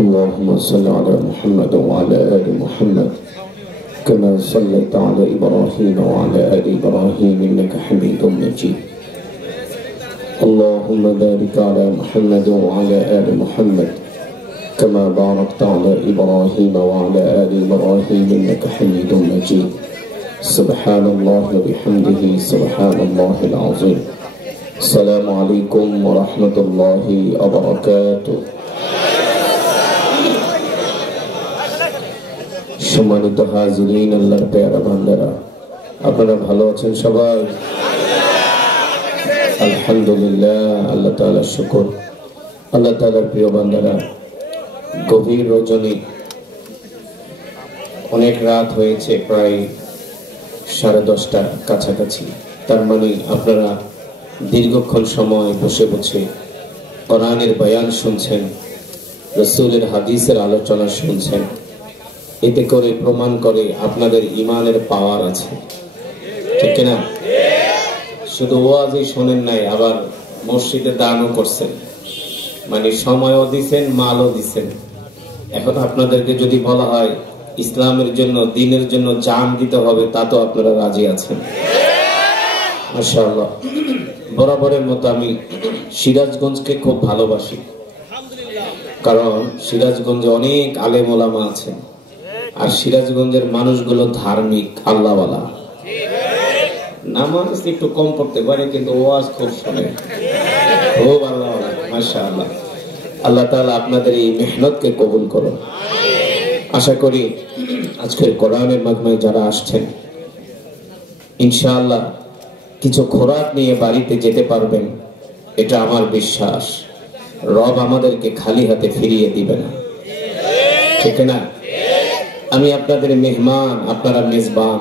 اللهم صل على محمد وعلى آل محمد كما صليت على إبراهيم وعلى آل إبراهيم إنك حميد مجيد. اللهم بارك على محمد وعلى آل محمد كما باركت على إبراهيم وعلى آل إبراهيم إنك حميد مجيد. سبحان الله وبحمده سبحان الله العظيم. السلام عليكم ورحمة الله وبركاته. সম্মানিত হাজিরিন, আল্লাহর প্যারা বান্দারা, আপনারা ভালো আছেন সবাই? আলহামদুলিল্লাহ, আল্লাহ তাআলার শুকর। আল্লাহ তাআলার প্রিয় বান্দারা, গভীর রজনী, অনেক রাত হয়েছে, প্রায় 10:30টার কাছাকাছি। তার মানে আপনারা দীর্ঘক্ষণ সময় বসে বসে কোরআনের বয়ান শুনছেন, রাসূলের হাদিসের আলোচনা শুনছেন। এতে করে প্রমাণ করে আপনাদের ইমানের পাওয়ার আছে, ঠিক না? শুধু ওয়াজই শোনেন নাই, আবার মসজিদে দানও করছেন, মানে সময়ও দিছেন, মালও দিছেন। এখন আপনাদেরকে যদি বলা হয় ইসলামের জন্য, দ্বীনের জন্য জান দিতে হবে, তা তো আপনারা রাজি আছেন। মাশাআল্লাহ। বরাবরের মতো আমি সিরাজগঞ্জকে খুব ভালোবাসি, কারণ সিরাজগঞ্জে অনেক আলেম ওলামা আছেন, আর সিরাজগঞ্জের মানুষগুলো ধার্মিক, আল্লাহওয়ালা। নামাজ একটু কম পড়তে পারে, কিন্তু ওয়াজ খুব শোনে, খুব আল্লাহওয়ালা। মাশাআল্লাহ। আল্লাহ তাআলা আপনাদের এই মেহনতকে কবুল করুন। আশা করি আজকের কোরআনের মাধ্যমে যারা আসছেন, ইনশাআল্লাহ কিছু খোরাক নিয়ে বাড়িতে যেতে পারবেন, এটা আমার বিশ্বাস। রব আমাদেরকে খালি হাতে ফিরিয়ে দিবে না, ঠিক না? আমি আপনাদের মেহমান, আপনারা মেজবান।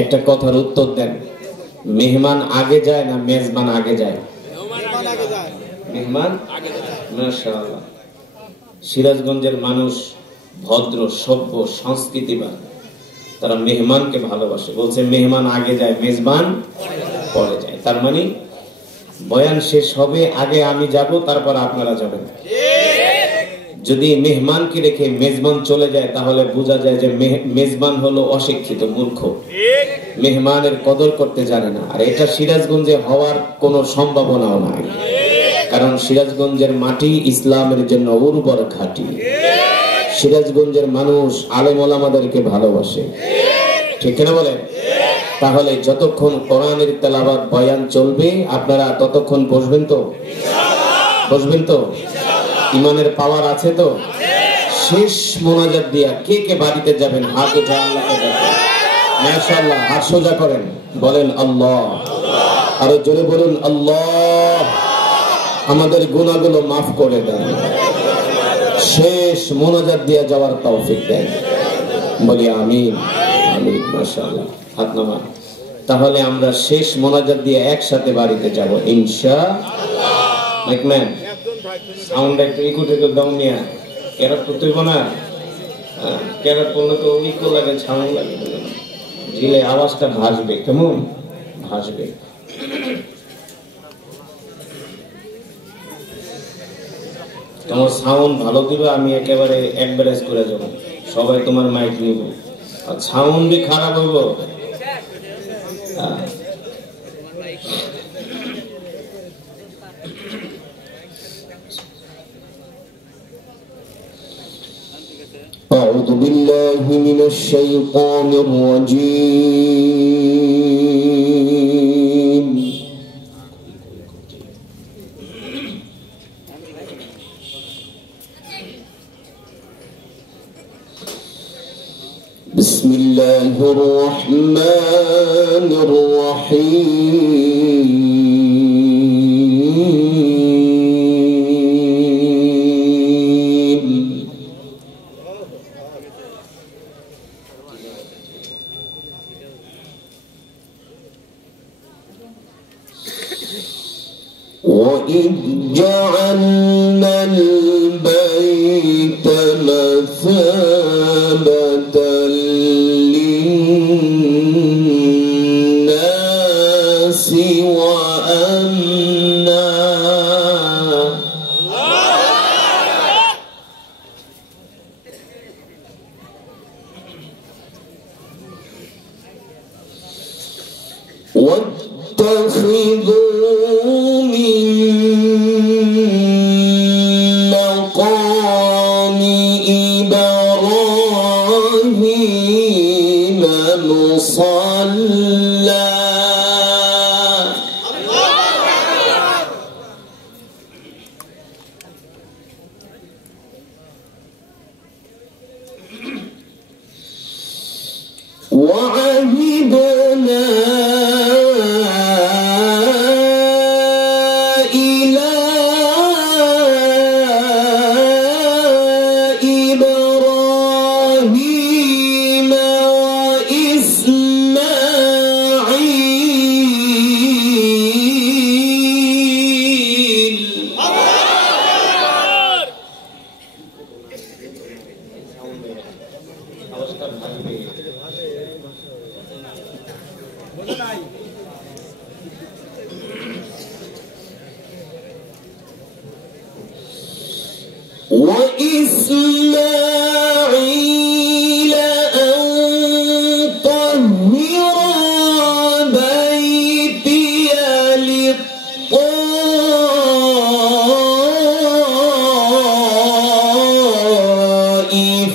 একটা কথার উত্তর দেন, মেহমান আগে যায় না মেজবান আগে যায়? মেহমান আগে যায়। মাশাআল্লাহ। সিরাজগঞ্জের মানুষ ভদ্র, সভ্য, সংস্কৃতিবান, তারা মেহমানকে ভালোবাসে। বলছে মেহমান আগে যায়, মেজবান পরে যায়। তার মানে বয়ান শেষ হবে, আগে আমি যাব, তারপর আপনারা যাবেন। যদি মেহমানকে রেখে মেজবান চলে যায়, তাহলে বোঝা যায় যে মেজবান হলো অশিক্ষিত, মূর্খ, মেহমানের কদর করতে জানে না। আর এটা সিরাজগঞ্জে হওয়ার কোনো সম্ভাবনাও নাই, কারণ সিরাজগঞ্জের মাটি ইসলামের জন্য উর্বর ঘাঁটি। সিরাজগঞ্জের মানুষ আলেম ওলামাদেরকে ভালোবাসে, ঠিক না বলেন? তাহলে যতক্ষণ কোরআনের তেলাওয়াত বয়ান চলবে, আপনারা ততক্ষণ বসবেন তো? বসবেন তো? ইমানের পাওয়ার আছে তো? শেষ মোনাজাত দিয়া কে কে বাড়িতে যাবেন? হাত উঠে আল্লাহকে ডাকেন। মাশাআল্লাহ। হাত সোজা করেন, বলেন আল্লাহ। আরো জোরে বলুন আল্লাহ। আমাদের গুনাহগুলো মাফ করে দেন, শেষ মোনাজাত দিয়া যাওয়ার তৌফিক দেন। বলি আমিন, আমিন। মাশাআল্লাহ। হাত নামান। তাহলে আমরা শেষ মোনাজাত দিয়ে একসাথে বাড়িতে যাব ইনশাআল্লাহ। মাইকম্যান, সাউন্ড একটু ইকুতে তো দাও নিয়া, ক্যারাট করতে হইব না? ক্যারাট করলে তো ইকো লাগে, সাউন্ড লাগে, ঝিলে আওয়াজটা ভাসবে। কেমন ভাসবে? তোমার সাউন্ড ভালো দিবে, আমি একেবারে একবারেজ করে যাব, সবাই তোমার মাইক নিব। আর সাউন্ডই খারাপ হইব, أعوذ بالله من الشيطان الرجيم. بسم الله الرحمن الرحيم. وإذ جعلنا البيت ومثابة للناس وأمنا. واتخذوا من مقام إبراهيم مصلى. وعهدنا إلى إبراهيم وإسماعيل. وإسماعيل أن طهر بيتي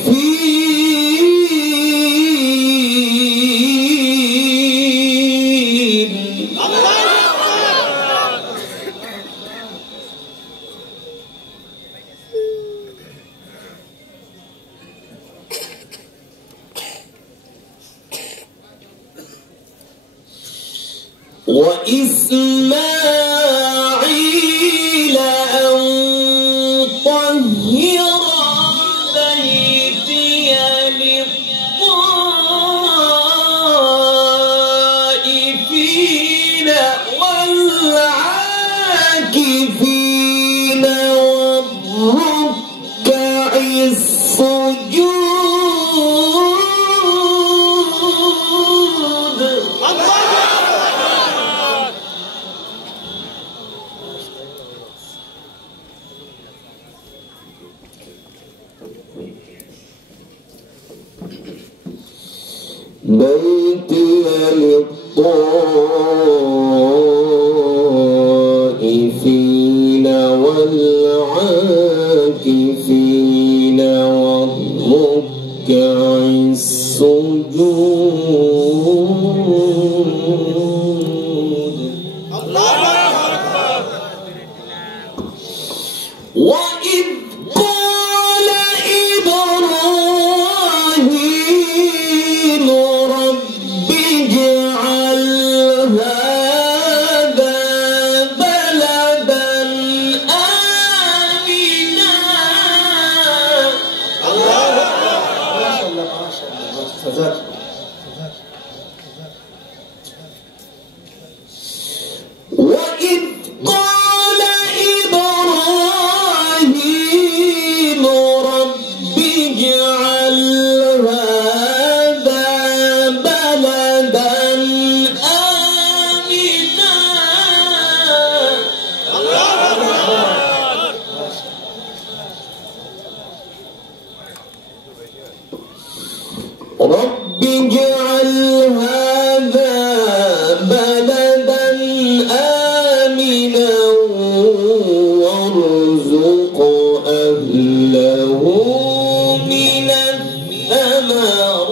للطائفين. وإسماعيل أن طهر بيتي للطائفين والعاكفين والركع السجود. بيتي للطائفين والعاكفين والركع السجود. وإذ قال إبراهيم رب اجعل هذا بلدا آمنا. الله أكبر. ما شاء الله ما شاء الله. جزاك الله. وإذ قال إبراهيم رب اجعل هذا بلدا آمنا. رب اجعل هذا بلدا آمنا وارزق أهله من الثمرات.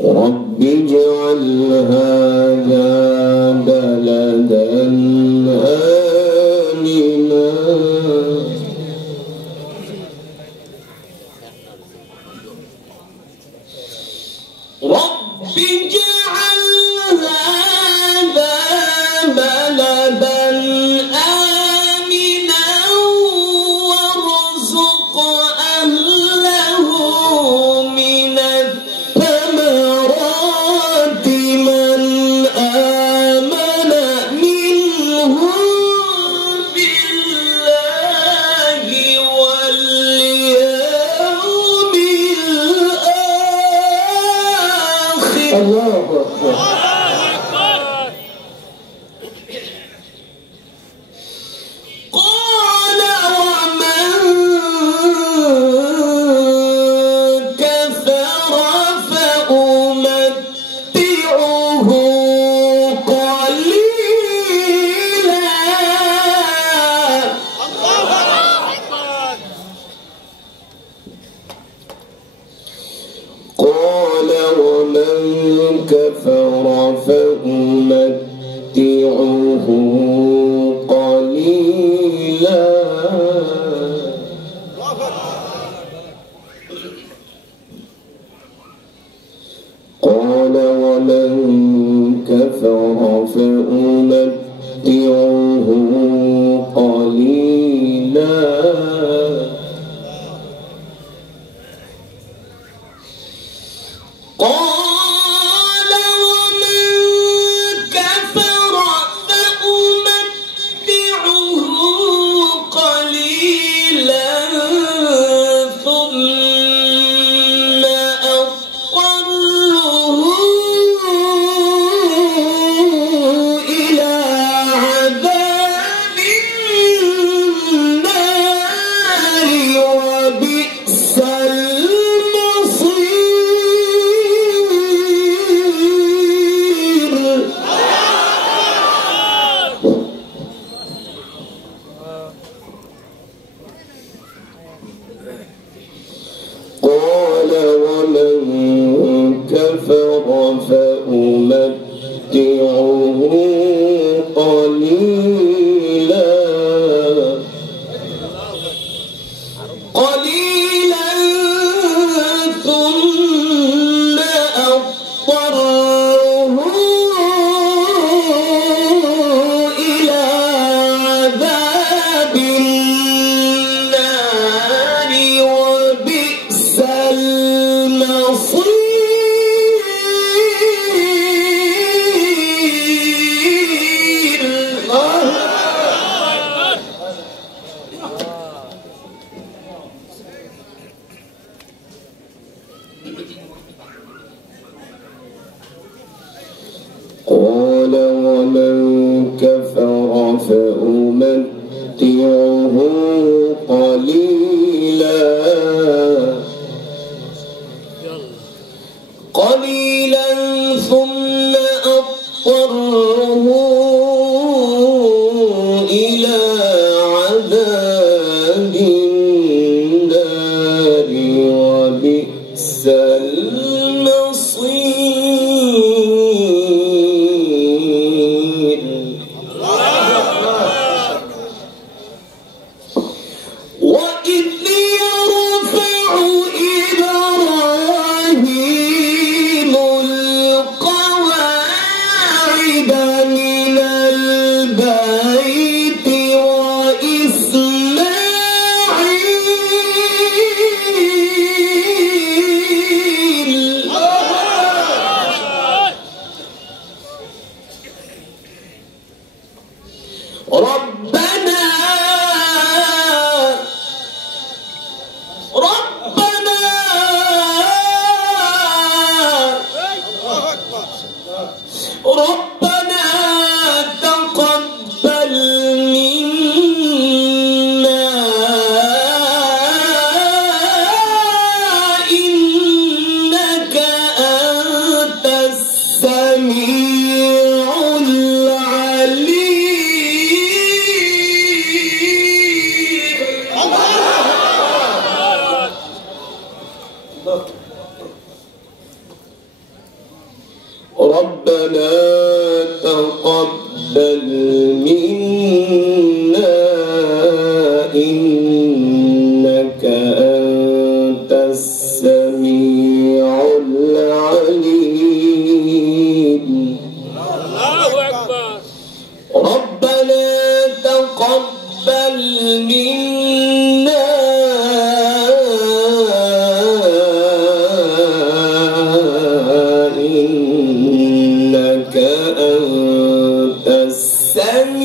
رب اجعل هذا بلدا آمنا رب اجعل هذا بلدا آمنا وارزق أهله من الثمرات الله أكبر. قال ومن كفر فأمتعه قليلا. قال ومن كفر فأمتعه قليلا. قال ومن كفر فأمتعه قليلا. قال ومن كفر فأمتعه قليلا ثم أضطره إلى عذاب النار وبئس المصير. قال ومن كفر فأمتعه قليلا ثم أضطره إلى عذاب النار وبئس قال ومن كفر فأمتعه قليلا ثم أضطره إلى عذاب النار وبئس المصير. وإذ يرفع إبراهيم القواعد من البيت وإسماعيل ربنا تقبل منا إنك أنت السميع ربنا تقبل منا إنك أنت السميع العليم. الله أكبر. ربنا تقبل منا إنك أنت السميع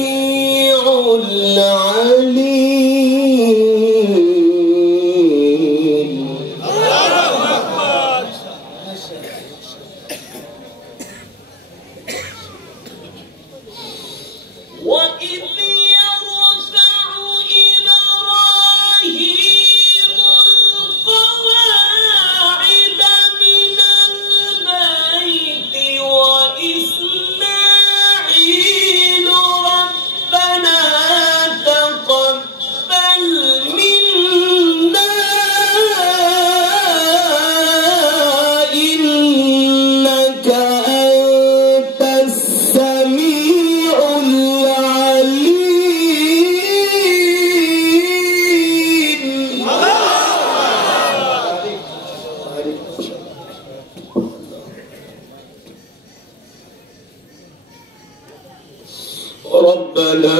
ربنا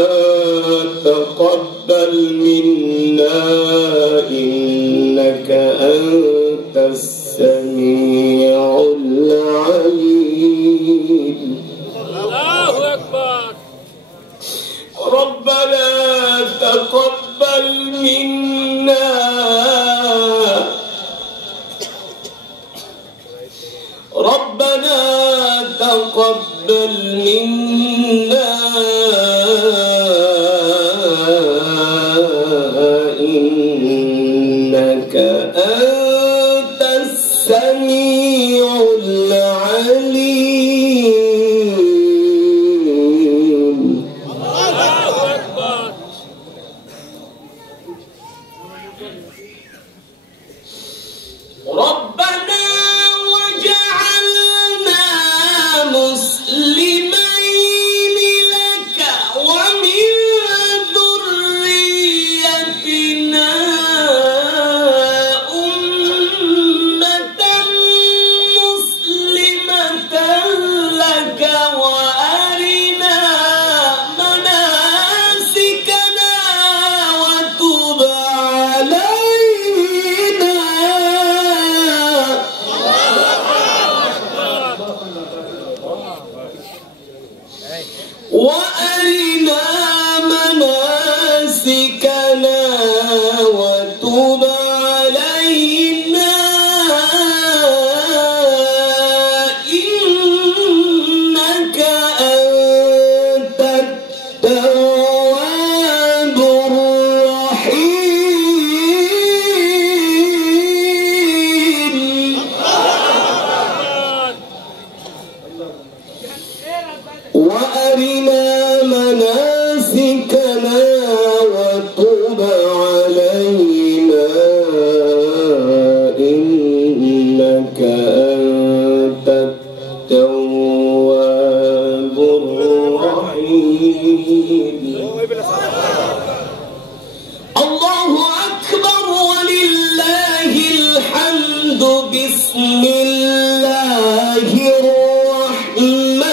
تقبل منا إنك أنت السميع العليم الله أكبر ربنا تقبل منا ربنا تقبل منا إنك أنت السميع العليم الله أكبر ربنا وجعلنا مسلمين لك ومن ذريتنا أمة مسلمة لك وأرنا مناسكنا وتب علينا وأرنا مناسكنا وتب علينا إنك أنت التواب الرحيم وأرنا مناسكنا وتب علينا إنك أنت التواب الرحيم الله أكبر ولله الحمد بسم الله الرحمن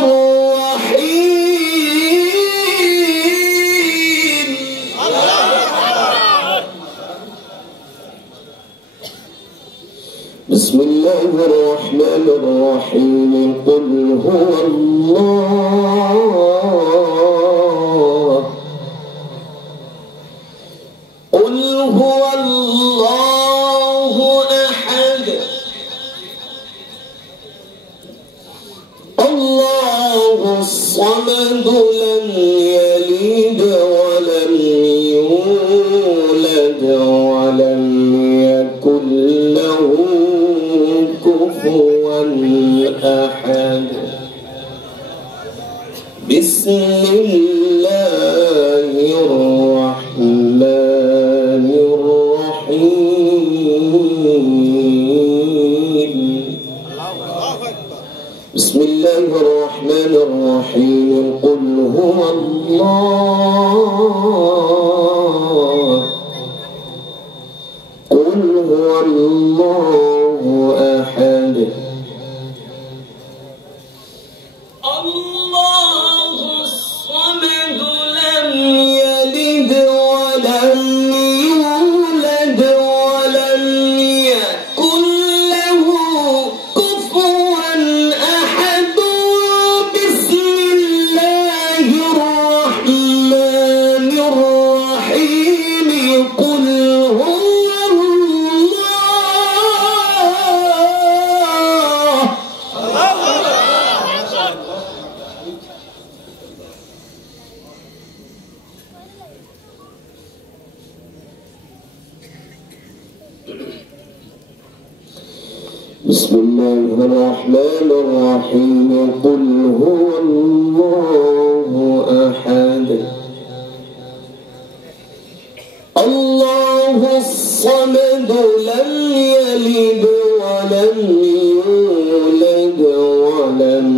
الرحيم بسم الله الرحمن الرحيم قل هو الله قل هو الله أحد الله الصمد لم يلد ولم يولد ولم يكن له كفوا أحد بسم الله الرحمن الرحيم بسم الله الرحمن الرحيم قل هو الله قل هو الله أحد الله الصمد لم يلد ولم يولد ولم يكن له كفوا أحد بسم الله الرحمن الرحيم قل هو الله بسم الله الرحمن الرحيم قل هو الله أحد الله الصمد لم يلد ولم يولد ولم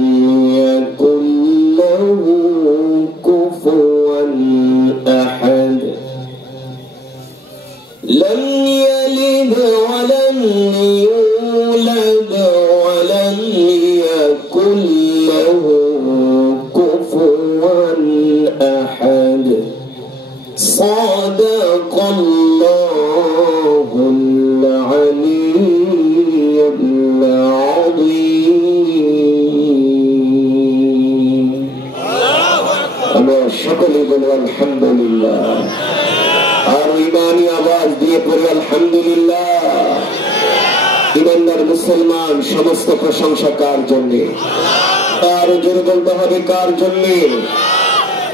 يكن له كفوا أحد لم يلد ولم يولد ولم يكن له كفوا আলহামদুলিল্লাহ, আর ইমানি আওয়াজ দিয়ে পড়ি আলহামদুলিল্লাহ। ইমানদার মুসলমান সমস্ত প্রশংসা কার জন্য? তার জোরে বলতে হবে কার জন্য?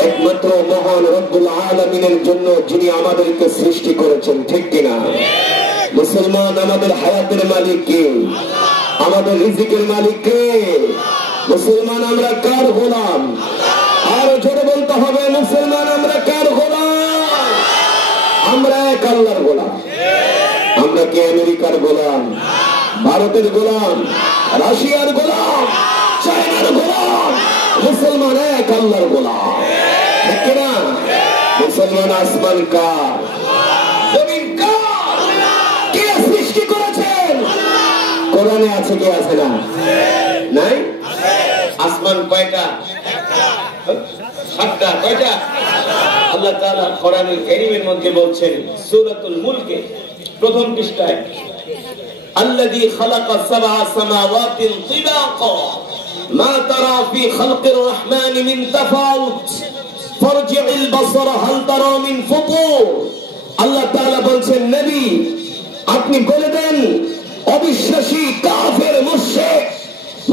একমাত্র মহান রব্বুল আলামিনের জন্য, যিনি আমাদেরকে সৃষ্টি করেছেন, ঠিক কিনা? মুসলমান, আমাদের হায়াতের মালিক কে? আমাদের রিজিকের মালিক কে? মুসলমান, আমরা কার গোলাম? আর জোরে বলতে হবে মুসলমান, আমরা কার গোলাম? আমরা এক আল্লাহর গোলাম। আমরা কি আমেরিকার গোলাম, ভারতের গোলাম, রাশিয়ার গোলাম, চায়নার গোলাম? মুসলমান এক আল্লাহর গোলাম, ঠিক না? মুসলমান, আসমান কার? জমিন কার? কে সৃষ্টি করেছেন? কোরআনে আছে কি আছে না? নাই? আসমান কয়টা? সাতটা। কয়টা? আল্লাহ তাআলা কোরআনুল কারীমের মধ্যে বলছেন সূরাতুল মুলকে প্রথম পৃষ্ঠায়, আল্লাযী খালাকা সাবআ সামাওয়াতিন তিবাকা মা তারা ফি খালকির রহমানি মিন তাফাউত ফারজি'ল বাসারা হাল তারা মিন ফুতুর। আল্লাহ তাআলা বলছেন, নবী আপনি বলে দেন অবিশ্বাসী কাফের মুশরিক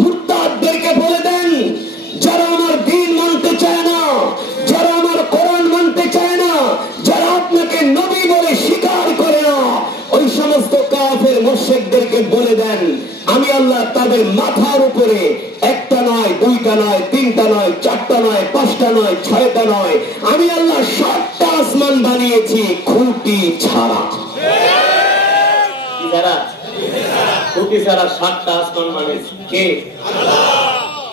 মুরতাদদেরকে বলে দেন, যারা আমার দ্বীন মানতে চায় না, যারা আমার কোরআন মানতে চায় না, যারা আপনাকে নবী বলে স্বীকার করে না, ওই সমস্ত কাফের মুশরিকদেরকে বলে দেন আমি আল্লাহ তাদের মাথার উপরে একটা নয়, দুইটা নয়, তিনটা নয়, চারটা নয়, পাঁচটা নয়, ছয়টা নয়, আমি আল্লাহ 7টা আসমান বানিয়েছি খুঁটি ছাড়া। কি ছাড়া? খুঁটি ছাড়া 7টা আসমান বানিয়েছি। কে? আল্লাহ।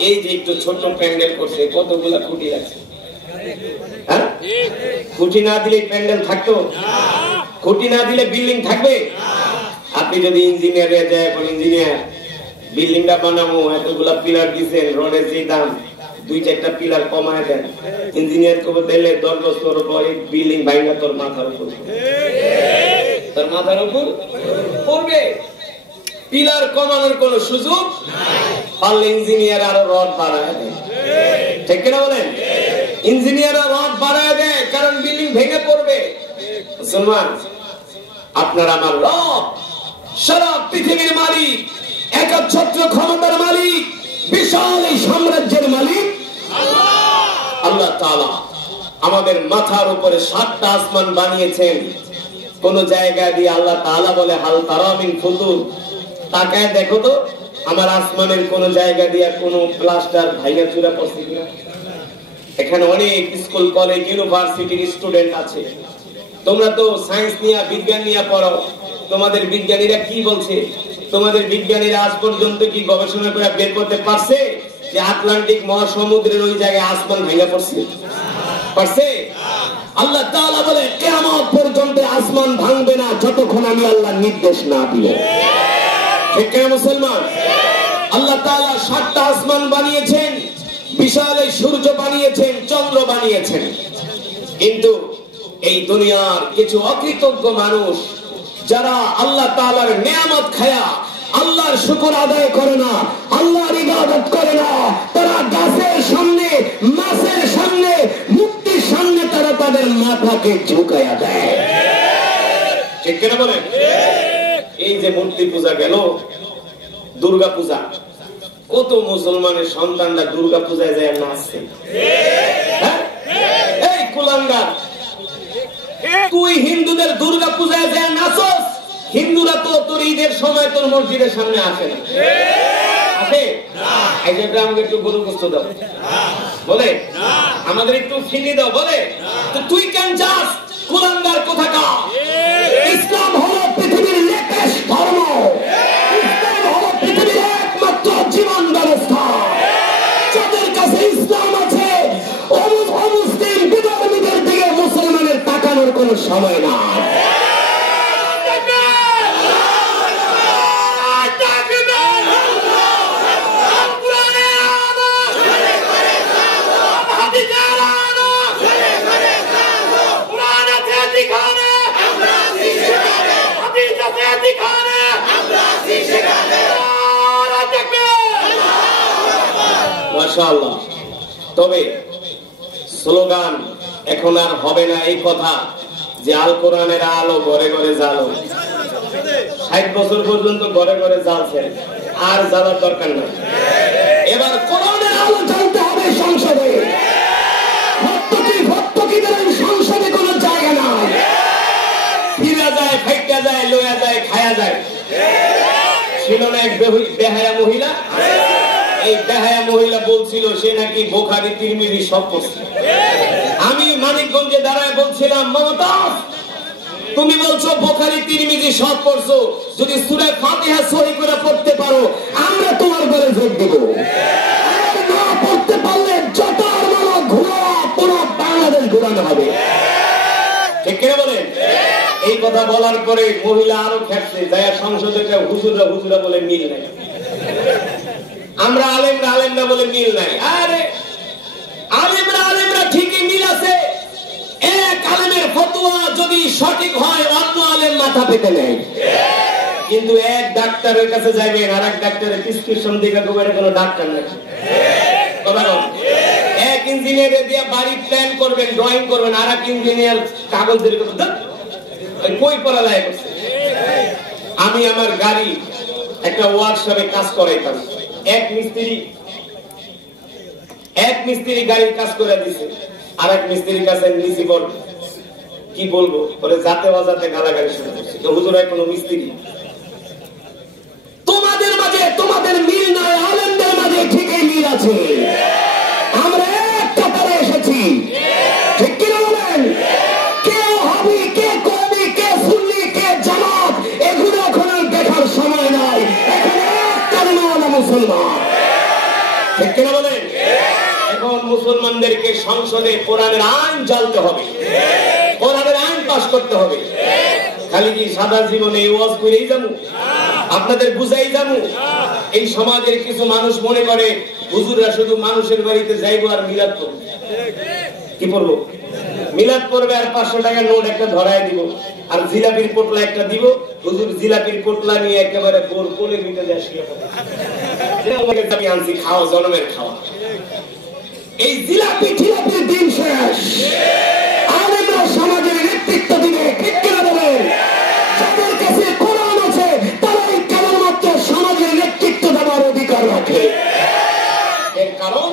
এই যে একটু ছোট প্যান্ডেল করছে, কতগুলা খুঁটি আছে? হ্যাঁ, খুঁটি না দিলে প্যান্ডেল থাকতো? খুঁটি না দিলে বিল্ডিং থাকবে? আপনি যদি ইঞ্জিনিয়ারে যায়, ইঞ্জিনিয়ার বিল্ডিংটা বানাবো, এতগুলা পিলার দিচ্ছেন, রডের যে দাম, 2-4টা পিলার কমায় দেন, ইঞ্জিনিয়ার কবে দিলে 10 বছর পরে বিল্ডিং ভাঙা তোর মাথার উপর, তোর মাথার উপর পড়বে। পিলার কমানোর কোন সুযোগ পারলে ইঞ্জিনিয়ার আরো রড বাড়ায় দেয়, ঠিক কিনা বলেন? ইঞ্জিনিয়ার রড বাড়ায় দেয় কারণ বিল্ডিং ভেঙে পড়বে। মুসলমান, আপনার আমার রব সারা পৃথিবীর মালিক, একচ্ছত্র ক্ষমতার মালিক, বিশাল এই সাম্রাজ্যের মালিক আল্লাহ তাআলা। আমাদের মাথার উপরে 7টা আসমান বানিয়েছেন। কোন জায়গা দিয়ে আল্লাহ তাআলা বলে হাল তারা মিন ফুতুর? তাকায় দেখো তো আমার আসমানের কোন জায়গা দিয়ে কোন প্লাস্টার ভাইয়া চূড়া পড়ছে কিনা? এখানে অনেক স্কুল, কলেজ, ইউনিভার্সিটির স্টুডেন্ট আছে। তোমরা তো সায়েন্স নিয়ে, বিজ্ঞান নিয়ে পড়ো। তোমাদের বিজ্ঞানীরা কি বলছে? তোমাদের বিজ্ঞানীরা আজ পর্যন্ত কি গবেষণা করে বের করতে পারছে যে আটলান্টিক মহাসমুদ্রের ওই জায়গায় আসমান ভেঙে পড়ছে? পারছে? আল্লাহ তাআলা বলে কিয়ামত পর্যন্ত আসমান ভাঙবে না যতক্ষণ আমি আল্লাহ নির্দেশ না দিব। ঠিক কিনা মুসলমান? আল্লাহ তাআলা 7টা আসমান বানিয়েছেন, বিশাল এই সূর্য বানিয়েছেন, চন্দ্র বানিয়েছেন। কিন্তু এই দুনিয়ার কিছু অকৃতজ্ঞ মানুষ যারা আল্লাহ তাআলার নিয়ামত খায়া আল্লাহর শুকর আদায় করে না, আল্লাহর ইবাদত করে না, তারা গাছের সামনে, মাছের সামনে, মূর্তির সামনে তারা তাদের মাথাকে ঝুঁকায়া দেয়। ঠিক কিনা বলেন? এই যে মূর্তি পূজা গেল, দুর্গা পূজা, কত মুসলমানের সন্তানরা দুর্গা পূজায় যায় নাচছে। এই কুলাঙ্গার, তুই হিন্দুদের দুর্গা পূজায় যায় নাচস? হিন্দুরা তো তোর ঈদের সময় তোর মসজিদের সামনে আসে না, আসে? আমাকে একটু গরু গোশত দাও বলে, আমাদের একটু ফিনি দাও বলে, তো তুই কেন যাস? কুলাঙ্গার কোথাকার! ইসলাম হলো পৃথিবীর লেটেস্ট ধর্ম, ইসলাম হলো পৃথিবীর একমাত্র জীবন ব্যবস্থা। যাদের কাছে ইসলাম আছে, অমুসলিম বিধর্মীদের দিকে মুসলমানের তাকানোর কোন সময় না। মাশাআল্লাহ। তবে স্লোগান এখন আর হবে না এই কথা যে আল কোরআনের আলো ঘরে ঘরে জ্বালো। 60 বছর পর্যন্ত ঘরে ঘরে জ্বালছেন, আর জ্বালার দরকার নাই। এবার কোরআনের আলো জ্বালতে হবে সংসদে। ভর্তুকিদের সংসদে কোনো জায়গা নাই। ফিরা যায়, ফাইটা যায়, লয়া যায়, খায়া যায়। ছিল না এক বেহায়া মহিলা, এই বেহায়া মহিলা বলছিল সে নাকি বুখারী তিরমিজি সব পড়ছে। আমি মানিকগঞ্জে দাঁড়ায় বলছিলাম, মমতাজ তুমি বলছো বুখারী তিরমিজি সব পড়ছো, যদি সূরা ফাতিহা সহি করে পড়তে পারো আমরা তোমার বলে যোগ দেব। না পড়তে পারলে যত মানো ঘোরা পুরো বাংলাদেশ ঘোরানো হবে। ঠিক কিনা বলেন? এই কথা বলার পরে মহিলা আরো খেপছে, যায় সংসদে হুজুররা হুজুরা বলে মিল নাই, আমরা আলেমরা বলে মিল নাই। আরে আলেমরা ঠিকই মিল আছে। এক আলেমের ফতোয়া যদি সঠিক হয় অন্য আলেম মাথা পেতে নেয়, কিন্তু এক ডাক্তারের কাছে যাবেন আর এক ডাক্তারের প্রেসক্রিপশন দিকে কোনো ডাক্তার নেই। এক ইঞ্জিনিয়ার দিয়ে বাড়ি প্ল্যান করবেন, ড্রয়িং করবেন, আর এক ইঞ্জিনিয়ার কাগজের বই পড়ালেখা করছে। আমি আমার গাড়ি একটা ওয়ার্কশপে কাজ করাইতাম, এক মিস্ত্রি গাড়ির কাজ করে দিছে, আর এক মিস্ত্রির কাছে নিচি বল কি বলবো বলে যাতে অজাতে গালাগালি শুরু করছে। হুজুর কোনো মিস্ত্রি তোমাদের মাঝে তোমাদের মিল নাই, আলেমদের মাঝে ঠিকই মিল আছে। আমরা এক কাতারে এসেছি, ঠিক কিনা বলেন? কে হবি, কে কবি, কে সুন্নি, কে জামাত, এগুলো এখন দেখার সময় নাই। এখন এক কালেমা ওয়ালা মুসলমান, ঠিক কিনা বলেন? এখন মুসলমানদেরকে সংসদে কোরআনের আইন জ্বালতে হবে, কোরআনের আইন পাস করতে হবে। খালি কি সাদা জীবনে ওয়াজ করেই যাবো, আপনাদের বুঝাই যাবো? এই সমাজের কিছু মানুষ মনে করে হুজুররা শুধু মানুষের বাড়িতে যাইবো আর মিলাদ করবো। কি করবো? মিলাদ করবে আর 500 টাকার নোট একটা ধরায় দিব, আর জিলাপির পোটলা একটা দিব। হুজুর জিলাপির পোটলা নিয়ে একেবারে গোল কোলে মিটে যায়, আমি আনছি খাওয়া, জনমের খাওয়া। এই জিলাপি ঠিলাপির দিন শেষ। আলেমরা সমাজের নেতৃত্ব দিবে, ঠিক কিনা বলেন? যাদের কাছে কোরআন আছে তারাই কেবলমাত্র সমাজের নেতৃত্ব দেওয়ার অধিকার রাখে। এর কারণ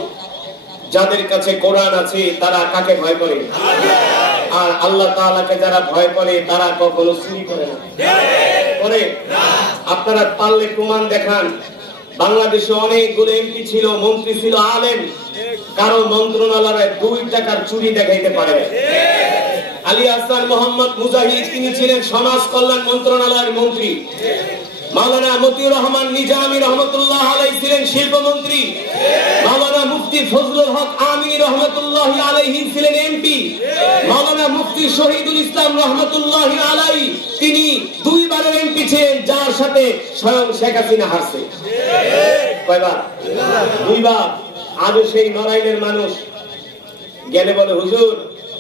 যাদের কাছে কোরআন আছে তারা কাকে ভয় করে? আর আল্লাহ তাআলাকে যারা ভয় করে তারা কখনো চুরি করে না, করে। আপনারা পারলে প্রমাণ দেখান। বাংলাদেশে অনেকগুলো এমপি ছিল, মন্ত্রী ছিল, আলেম, কারো মন্ত্রণালয়ে 2 টাকার চুরি দেখাইতে পারে। আলী আহসান মোহাম্মদ মুজাহিদ তিনি ছিলেন সমাজ কল্যাণ মন্ত্রণালয়ের মন্ত্রী। মাওলানা মতিউর রহমান নিজামী রহমতুল্লাহ আলাইহি ছিলেন শিল্পমন্ত্রী। মাওলানা মুফতি ফজলুল হক আমিনী রহমতুল্লাহ আলাইহি ছিলেন এমপি। মাওলানা মুফতি শহীদুল ইসলাম রহমতুল্লাহ আলাইহি তিনি 2 বারের এমপি ছিলেন, যার সাথে স্বয়ং শেখ হাসিনা হারছে। কয়বার? 2 বার। আজও সেই নড়াইলের মানুষ গেলে বলে, হুজুর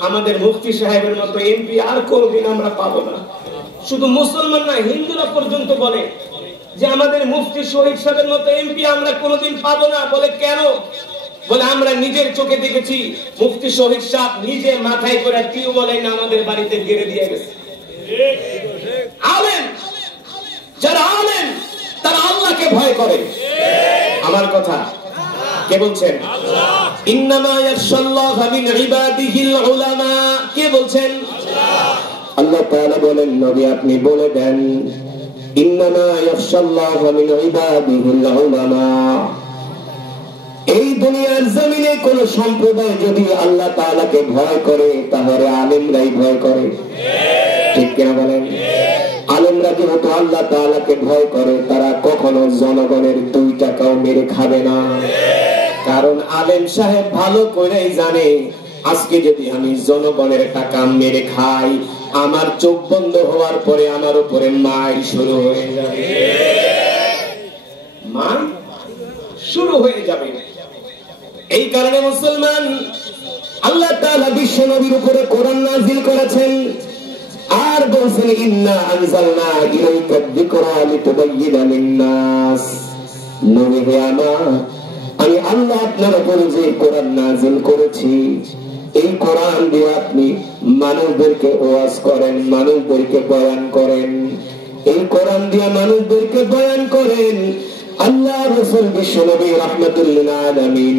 আমাদের মুফতি সাহেবের মতো এমপি আর কোনদিন আমরা পাবো না। শুধু মুসলমান না, হিন্দুরা পর্যন্ত বলে যে আমাদের মুফতি শহীদ সাহেবের মতো এমপি আমরা কোনদিন পাবো না। বলে কেন? বলে আমরা নিজের চোখে দেখেছি মুফতি শহীদ সাহেব নিজে মাথায় করে টিউবওয়েল এনে আমাদের বাড়িতে গেড়ে দিয়ে গেছে। আলেম, যারা আলেম তারা আল্লাহকে ভয় করে। আমার কথা কে বলছেন? ইন্নামা ইয়াখশাল্লাহা মিন ইবাদিহিল উলামা। কে বলছেন? আল্লাহ তাআলা বলেন, নবী আপনি বলে দেন, ইন্নামা ইয়াখশাল্লাহা মিন ইবাদিহিল উলামা। এই দুনিয়ার জমিনে কোন সম্প্রদায় যদি আল্লাহ তাআলাকে ভয় করে তাহলে আলেমরাই ভয় করে, ঠিক কিনা বলেন? আলেমরা যেহেতু আল্লাহ তাআলাকে ভয় করে তারা কখনো জনগণের 2 টাকাও মেরে খাবে না। কারণ আলেম সাহেব ভালো করেই জানে আজকে যদি আমি জনগণের টাকা মেরে খাই আমার চোখ বন্ধ হওয়ার পরে আমার উপরে মার শুরু হয়ে যাবে, মার শুরু হয়ে যাবে। এই কারণে মুসলমান আল্লাহ তাআলা বিশ্ব নবীর উপরে কোরআন নাযিল করেছেন আর বলেছেন, ইন্না আনজালনা ইলাইকা যিকরা লিতুবায়্যিনা লিন-নাস। নবী হে আমার, আমি আল্লাহ আপনার উপরে যে কোরআন নাযিল করেছি এই কোরআন দিয়ে আপনি মানুষদেরকে ওয়াজ করেন, মানুষদেরকে বয়ান করেন, এই কোরআন দিয়ে মানুষদেরকে বয়ান করেন। আল্লাহ রাসূল বিশ্বনবী রাহমাতুল লিল আলামিন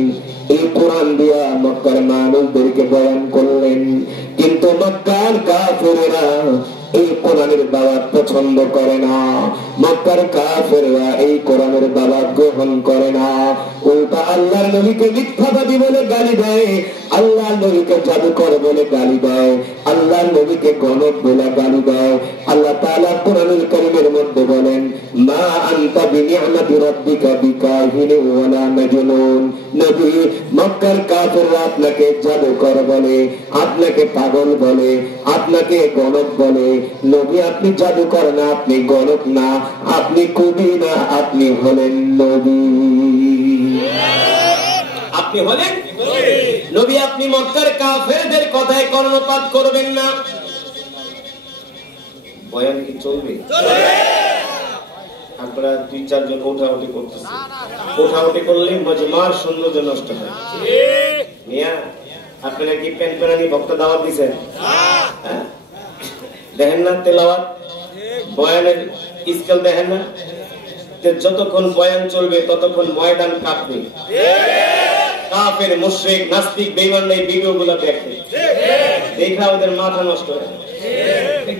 এই কোরআন দিয়া মক্কার মানুষদেরকে বয়ান করলেন। কিন্তু মক্কার কাফেররা এই কোরআনের দাওয়াত পছন্দ করে না, মক্কার কাফেররা এই কোরআনের দাওয়াত গ্রহণ করে না। উল্টা আল্লাহর নবীকে মিথ্যাবাদী বলে গালি দেয়, আল্লাহর নবীকে জাদুকর বলে গালি দেয়, আল্লাহর নবীকে গণক বলে গালি দেয়। আল্লাহ তাআলা কোরআনুল কারীমের মধ্যে বলেন, মা আনতা বিনিআমাতি রাব্বিকা বিকাহিন ওয়ালা মাজনুন। নবী, মক্কার কাফেররা আপনাকে জাদুকর বলে, আপনাকে পাগল বলে, আপনাকে গণক বলে। নবী, আপনি জাদুকর না, আপনি গণক না, আপনি কবি না, আপনি হলেন নবী। আপনি হলেন নবী। আপনি মক্কার কাফেরদের কথায় কর্ণপাত করবেন না। বয়ান কি চলবে? আপনারা 2-4 জন ওঠাউঠি করতেছেন, ওঠাউঠি করলে মজমার সৌন্দর্য নষ্ট হয়। মিয়া, আপনারা কি প্যান প্যানানি বক্তা দাওয়াত দিচ্ছেন? দেখেন না তেলাওয়াত, বয়ানের স্কেল দেখেন না? যতক্ষণ বয়ান চলবে ততক্ষণ ময়দান কাঁপবে। কাফের, মুশরিক, নাস্তিক, বেঈমান এই ভিডিওগুলো দেখে, দেখা ওদের মাথা নষ্ট হয়।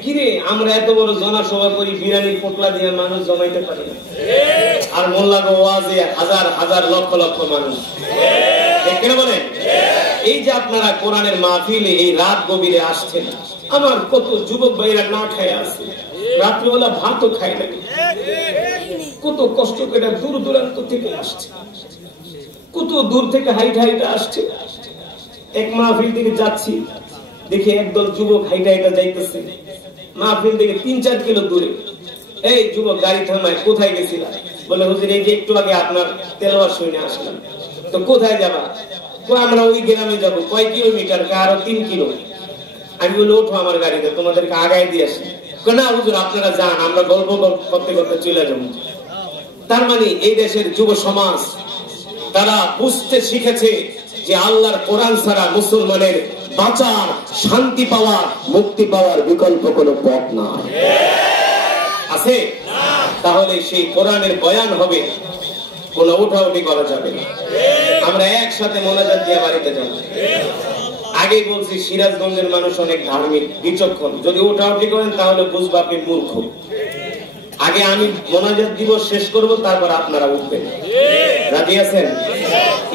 কিরে, আমরা এত বড় জনসভা করি, বিরানির পোটলা দিয়ে মানুষ জমাইতে পারি না, আর মোল্লা গো ওয়াজে হাজার হাজার লক্ষ লক্ষ মানুষ। কেন বলেন? এই যে আপনারা কোরআনের মাহফিলে এই রাত গভীরে আসছেন, আমার কত যুবক ভাইরা না খায় আছে, রাত্রিবেলা ভাতও খায় না, কত কষ্ট করে দূর দূরান্ত থেকে আসছে, কত দূর থেকে হাইটা হাইটা আসছে। এক মাহফিল থেকে যাচ্ছি, দেখি একদল যুবক হাইটা হাইটা যাইতেছে মাহফিল থেকে 3-4 কিলো দূরে। এই যুবক গাড়ি থামায়, কোথায় গেছিল? বলে, হুজুর এই যে একটু আগে আপনার তেলাওয়াত শুনে আসলাম। তো কোথায় যাবা? আমরা ওই গ্রামে যাবো। কয় কিলোমিটার? আরো 3 কিলো। আমি বলি, ওঠো আমার গাড়িতে, তোমাদেরকে আগায় দিয়ে আসি। না হুজুর, আপনারা যান, আমরা গল্প করতে করতে চলে যাবো। তার মানে এই দেশের যুব সমাজ তারা বুঝতে শিখেছে যে আল্লাহর কোরআন ছাড়া মুসলমানের বাঁচার, শান্তি পাওয়ার, মুক্তি পাওয়ার বিকল্প কোনো পথ না আছে। তাহলে সেই কোরআনের বয়ান হবে, কোনো উঠাউঠি করা যাবে না। আমরা একসাথে মোনাজাত দিয়ে বাড়িতে যাব। আগে বলছি, সিরাজগঞ্জের মানুষ অনেক ধার্মিক, বিচক্ষণ। যদি উঠাউঠি করেন তাহলে বুঝবো আপনি মূর্খ। আগে আমি মোনাজাত দিব, শেষ করব, তারপর আপনারা উঠবেন। রাজি আছেন?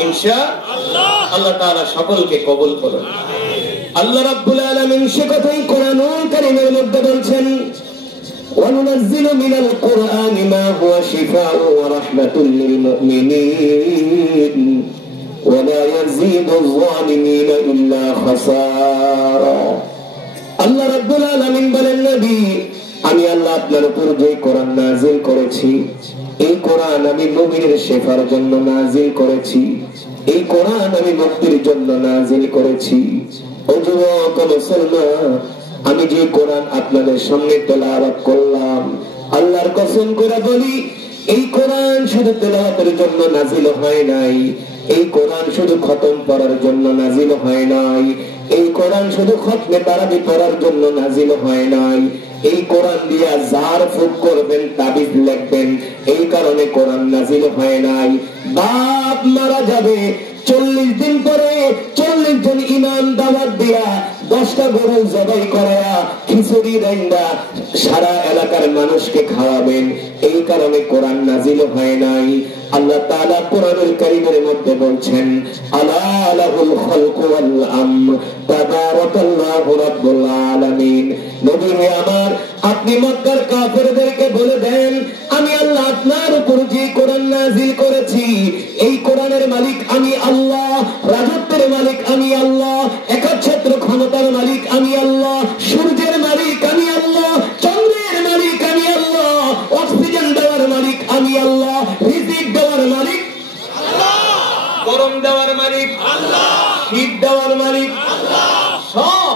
ইনশাআল্লাহ। আল্লাহ তাআলা সকলকে কবুল করুন। আল্লাহ রাব্বুল আলামিন সে কথাই কোরআনুল কারীমের মধ্যে বলছেন, وَنُنَزِّلُ مِنَ الْقُرْآنِ مَا هُوَ شِفَاءٌ وَرَحْمَةٌ لِّلْمُؤْمِنِينَ وَلَا يَزِيدُ الظَّالِمِينَ إِلَّا خَسَارًا। আল্লাহ রাব্বুল আলামিন বলেন, নবী, আমি আল্লাহ আপনার উপর যে কোরআন নাযিল করেছি, এই কোরআন আমি মুমিনের শেফার জন্য নাযিল করেছি, এই কোরআন আমি মুক্তির জন্য নাযিল করেছি। ও যুবক মুসলমান, আমি যে কোরআন আপনাদের সামনে তেলাওয়াত করলাম, আল্লাহর কসম করে বলি, এই কোরআন শুধু তেলাওয়াতের জন্য নাযিল হয় নাই, এই কোরআন শুধু খতম পড়ার জন্য নাযিল হয় নাই, এই কোরআন শুধু খতমে তারাবি পড়ার জন্য নাযিল হয় নাই, এই কোরআন দিয়া জার ফুক করবেন, তাবিজ লিখবেন, এই কারণে কোরআন নাযিল হয় নাই। বাপ মারা যাবে, 40 দিন পরে 40 জন ইমাম দাওয়াত দিয়া 10টা গরু জবাই করায়া খিচুড়ি রান্না সারা এলাকার মানুষকে খাওয়াবেন, এই কারণে কোরআন নাযিল হয় নাই। আল্লাহ তাআলা কোরআনুল কারীমের মধ্যে বলছেন, আলা লাহুল খালকু ওয়াল আমর তাবারাকাল্লাহু রাব্বুল আলামিন। নবী হে আমার, আপনি মক্কার কাফেরদেরকে বলে দেন, আমি আল্লাহ আপনার উপর যে কোরআন নাযিল করেছি, এই কোরআনের মালিক আমি আল্লাহ, রাজত্বের মালিক আমি আল্লাহ, একচ্ছত্র ক্ষমতার মালিক আমি আল্লাহ, সূর্যের মালিক আমি আল্লাহ, চন্দ্রের মালিক আমি আল্লাহ, অক্সিজেন দেওয়ার মালিক আমি আল্লাহ, রিজিক দেওয়ার মালিক আল্লাহ, গরম দেওয়ার মালিক আল্লাহ, শীত দেওয়ার মালিক আল্লাহ, সব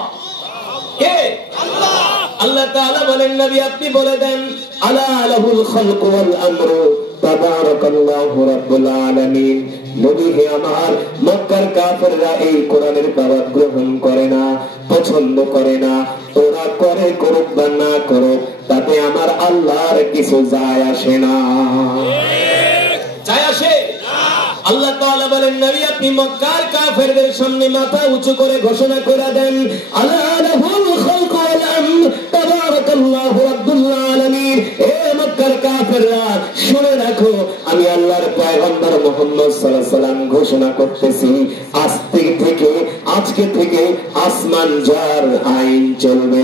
কে? আল্লাহ। আল্লাহ তাআলা বলেন, নবী আপনি বলে দেন, আলা লাহুল খালকু ওয়াল আমরু তাবারাকাল্লাহু রাব্বুল আলামিন। নবী হে আমার, মক্কার কাফেররা এই কোরআনের দাওয়াত গ্রহণ করে না, পছন্দ করে না। ওরা করে করুক বা না করুক, তাতে আমার আল্লাহর কিছু যায় আসে না। যায় আসে না। আল্লাহ তাআলা বলেন, নবী আপনি মক্কার কাফেরদের সামনে মাথা উঁচু করে ঘোষণা করে দেন, আলা লাহুল খালকু ওয়াল আমর তাবারাকাল্লাহু রাব্বুল আলামিন। হে মক্কার কাফেররা, শুনে রাখো, আমি আল্লাহর পয়গম্বর মুহাম্মদ সাল্লাল্লাহু আলাইহি ওয়াসাল্লাম ঘোষণা করতেছি, আজকে থেকে আসমান যার আইন চলবে,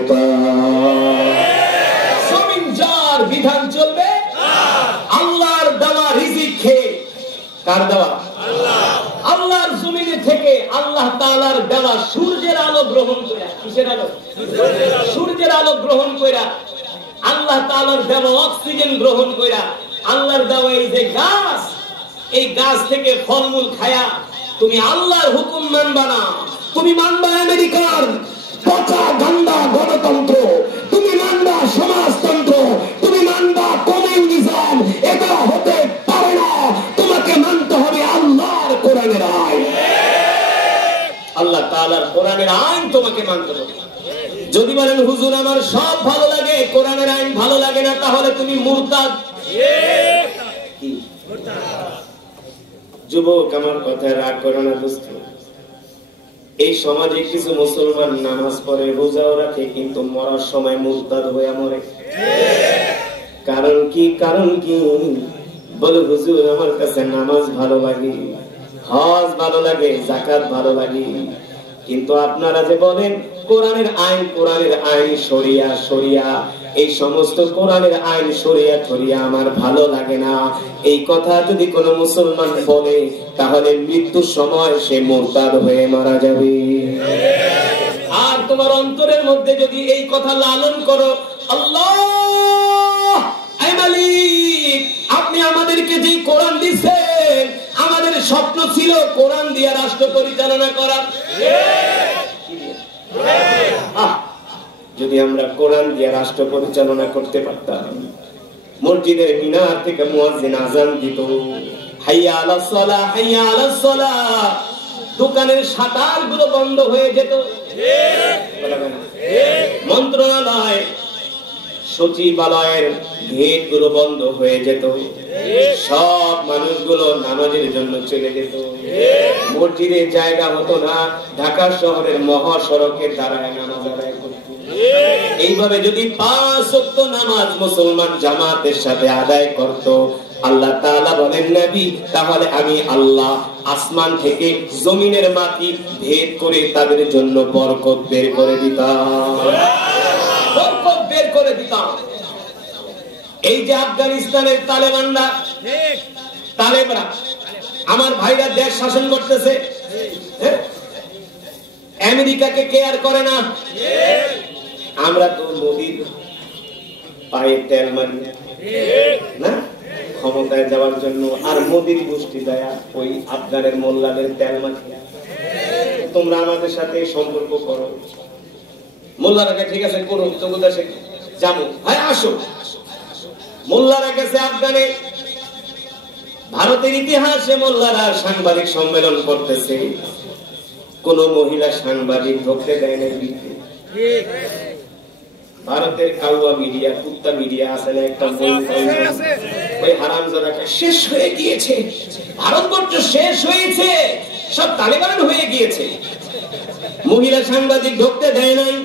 জমিন যার বিধান চলবে। আল্লাহর দেওয়া রিজিক খেয়ে, কার দেওয়া? আল্লাহর জমিনে থেকে আল্লাহ তাআলার দেওয়া সূর্যের আলো গ্রহণ কইরা, কিসের আলো? সূর্যের আলো গ্রহণ কইরা, আল্লাহ তাআলার দেওয়া অক্সিজেন গ্রহণ কইরা, আল্লাহর দেওয়া এই যে গাছ, এই গাছ থেকে ফলমূল খায়া তুমি আল্লাহর হুকুম মানবা না, তুমি মানবা আমেরিকার পচা গান্দা গণতন্ত্র, তুমি মানবা সমাজতন্ত্র, তুমি মানবা কমিউনিজম। এটা হতে পারে না, তোমাকে মানতে হবে আল্লাহর কোরআনের আইন। আল্লাহ তাআলার কোরআনের আইন তোমাকে মানতে হবে। যদি বলেন হুজুর আমার সব ভালো লাগে, কোরআনের আইন ভালো লাগে না, তাহলে তুমি মুরতাদ। যুবক, আমার কথায় রাগ করো না দোস্ত। এই সমাজে কিছু মুসলমান নামাজ পড়ে, রোজাও রাখে, কিন্তু মরার সময় মুরতাদ হয়ে মরে। কারণ কি? বলে হুজুর আমার কাছে নামাজ ভালো লাগে, হজ ভালো লাগে, যাকাত ভালো লাগে, কিন্তু আপনারা যে বলেন কোরআনের আইন শরিয়া, এই সমস্ত কোরআনের আইন শরিয়া আমার ভালো লাগে না। এই কথা যদি কোনো মুসলমান বলে, তাহলে মৃত্যুর সময় সে মুরতাদ হয়ে মারা যাবে। আর তোমার অন্তরের মধ্যে যদি এই কথা লালন করো, আল্লাহ আই মালিক, আপনি আমাদেরকে যে কোরআন দিয়েছেন, আমাদের স্বপ্ন ছিল কোরআন দিয়ে রাষ্ট্র পরিচালনা করা। যদি আমরা কোরআন দিয়ে রাষ্ট্র পরিচালনা করতে পারতাম, মসজিদের মিনার থেকে মুয়াজ্জিন আযান দিত, হাইয়া আলাস সালাহ, হাইয়া আলাস সালাহ, দোকানের শাটার গুলো বন্ধ হয়ে যেত, মন্ত্রণালয় সচিবালয়ের গেট গুলো বন্ধ হয়ে যেত, সব মানুষগুলো নামাজের জন্য চলে যেত, মসজিদের জায়গা হতো না, ঢাকা শহরের মহাসড়কের দাঁড়ায় নামাজ আদায় করত। এইভাবে যদি 5 ওয়াক্ত নামাজ মুসলমান জামাতের সাথে আদায় করত, আল্লাহ তাআলা বলেন নবী, তাহলে আমি আল্লাহ আসমান থেকে জমিনের মাটি ভেদ করে তাদের জন্য বরকত বের করে দিতাম, বরকত বের করে দিতাম। এই যে আফগানিস্তানের তালেবানরা আমার ভাইরা দেশ শাসন করতেছে, আমেরিকাকে কেয়ার করে না। আমরা তো মোদির পায়ে তেল মারি না ক্ষমতায় যাওয়ার জন্য, আর মোদির গোষ্ঠী দেয়া ওই আফগানের মোল্লাদের তেল মাখিয়া। তোমরা আমাদের সাথে সম্পর্ক করো, মোল্লারা ঠিক আছে করো, তবু দেশে যাবো, ভাই আসো। মোল্লারা গেছে আফগানে, ভারতের ইতিহাসে মোল্লারা সাংবাদিক সম্মেলন করতেছে, কোন মহিলা সাংবাদিক ঢুকতে দেয় না। ভারতের কাউয়া মিডিয়া, কুত্তা মিডিয়া আছে না একটা, ওই হারামজাদাটা শেষ হয়ে গিয়েছে, ভারতবর্ষ শেষ হয়েছে, সব তালেবান হয়ে গিয়েছে, মহিলা সাংবাদিক ঢুকতে দেয় নাই।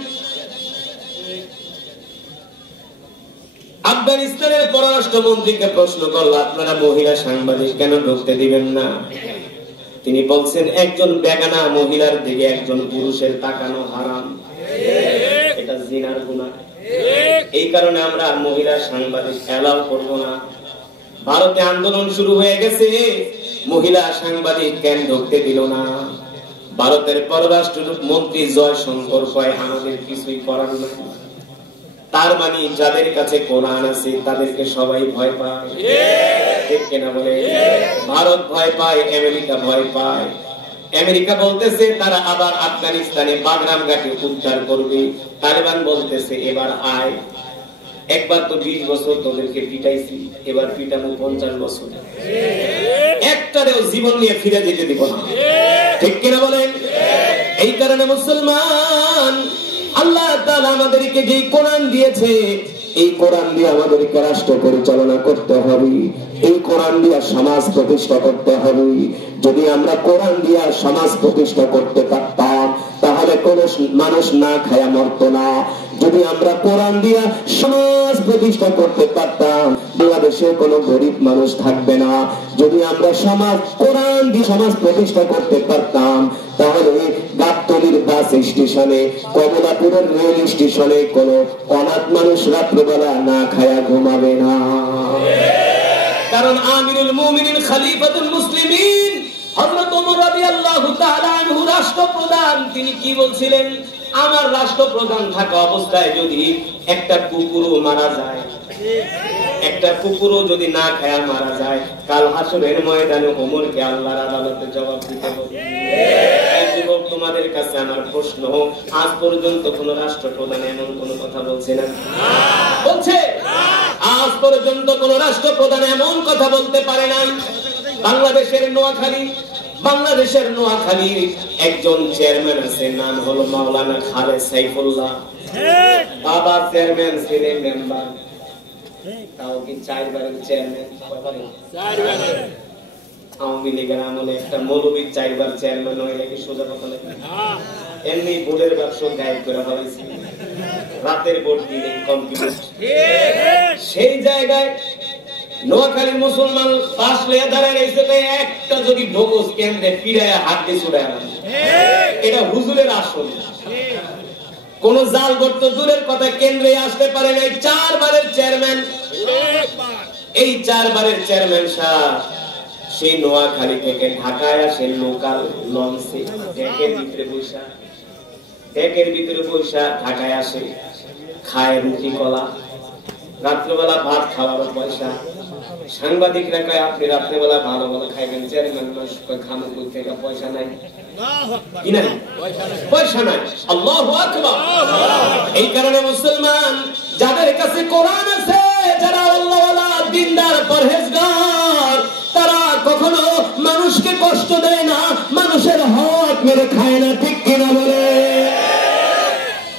আফগানিস্তানের পররাষ্ট্রমন্ত্রীকে প্রশ্ন করল, আপনারা মহিলা সাংবাদিক কেন ঢুকতে দিবেন না? তিনি বলছেন, একজন বেগানা মহিলার দিকে একজন পুরুষের তাকানো হারাম, এটা জিনার গুনাহ, এই কারণে আমরা মহিলা সাংবাদিক এলাও করব না। ভারতে আন্দোলন শুরু হয়ে গেছে, মহিলা সাংবাদিক কেন ঢুকতে দিল না? ভারতের পররাষ্ট্র মন্ত্রী জয়শঙ্কর কয়, আমাদের কিছুই করার নাই। তার মানে যাদের কাছে কোরআন আছে তাদেরকে সবাই ভয় পায়, ঠিক কিনা বলে? ভারত ভয় পায়, আমেরিকা ভয় পায়। আমেরিকা বলতেছে তারা আবার আফগানিস্তানে বাগরাম ঘাটে উদ্ধার করবে, তালেবান বলতেছে এবার আয়। একবার তো 20 বছর তোদেরকে পিটাইছি, এবার পিটানো 50 বছর। একটারেও জীবন নিয়ে ফিরে যেতে দিব না, ঠিক কিনা বলেন? এই কারণে মুসলমান, আল্লাহ তাআলা আমাদেরকে যে কোরআন দিয়েছে, এই কোরআন দিয়ে আমাদেরকে রাষ্ট্র পরিচালনা করতে হবে, এই কোরআন দিয়ে সমাজ প্রতিষ্ঠা করতে হবে। যদি আমরা কোরআন দিয়ে সমাজ প্রতিষ্ঠা করতে পারতাম তাহলে কোন মানুষ না খায়া মরতো না। যদি আমরা কোরআন দিয়ে সমাজ প্রতিষ্ঠা করতে পারতাম বাংলাদেশে কোনো গরিব মানুষ থাকবে না। যদি আমরা কোরআন দিয়ে সমাজ প্রতিষ্ঠা করতে পারতাম তাহলে গাবতলীর বাস স্টেশনে, কমলাপুরের রেল স্টেশনে কোনো অনাথ মানুষ রাত্রেবেলা না খায়া ঘুমাবে না। কারণ আমিরুল মুমিনিন খলিফাতুল মুসলিমিন হযরত ওমর রাদিয়াল্লাহু তাআলা আনহু রাষ্ট্রপ্রধান, তিনি কি বলছিলেন? আমার রাষ্ট্রপ্রধান থাকা অবস্থায় যদি একটা কুকুরও মারা যায়, একটা কুকুরও যদি না খায়া মারা যায়, কাল হাসরের ময়দানে ওমরকে আল্লাহর আদালতে জবাব দিতে হবে। এই যুবক, তোমাদের কাছে আমার প্রশ্ন, আজ পর্যন্ত কোন রাষ্ট্রপ্রধান এমন কোন কথা বলছে না? বলছে? আজ পর্যন্ত কোন রাষ্ট্রপ্রধান এমন কথা বলতে পারে নাই। বাংলাদেশের নোয়াখালীর একজন চেয়ারম্যান আছে, নাম হলো মাওলানা খালেদ সাইফুল্লাহ। বাবা চেয়ারম্যান ছিলেন, মেম্বার, তাও কি 4 বারের চেয়ারম্যান। আওয়ামী লীগের আমলে একটা মৌলবী 4 বার চেয়ারম্যান হইলে কি সোজা কথা লাগে? এমনি বোর্ডের বাক্স গায়েব করে ফেলেছি, রাতের বোর্ড দিলে কম্পিউটার। সেই জায়গায় নোয়াখালীর মুসলমান পাশ লইয়া দাঁড়ায় রয়েছে, একটা যদি ঢোকস কেন্দ্রে ফিরায় হাত দিয়ে ছুড়ে আনা, এটা হুজুরের আসল। কোন জাল গর্ত দূরের কথা, কেন্দ্রে আসতে পারে না। 4 বারের চেয়ারম্যান, এই 4 বারের চেয়ারম্যান সাহেব সেই নোয়াখালী থেকে ঢাকায় আসে লোকাল লঞ্চে, ডেকের ভিতরে বৈশা ঢাকায় আসে, খায় রুটি কলা, রাত্রেবেলা ভাত খাওয়ার পয়সা। সাংবাদিকরা কয় আপনি রাত্রেবেলা ভালো ভালো খাইবেন, চেয়ারম্যান খানো থেকে পয়সা নাই, কি নাই? পয়সা নাই। আল্লাহু আকবার। এই কারণে মুসলমান, যাদের কাছে কোরআন আছে, যারা আল্লাহওয়ালা দিনদার পরহেজগার, তারা কখনো মানুষকে কষ্ট দেয় না, মানুষের হক মেরে খায় না, ঠিক কিনা বলে?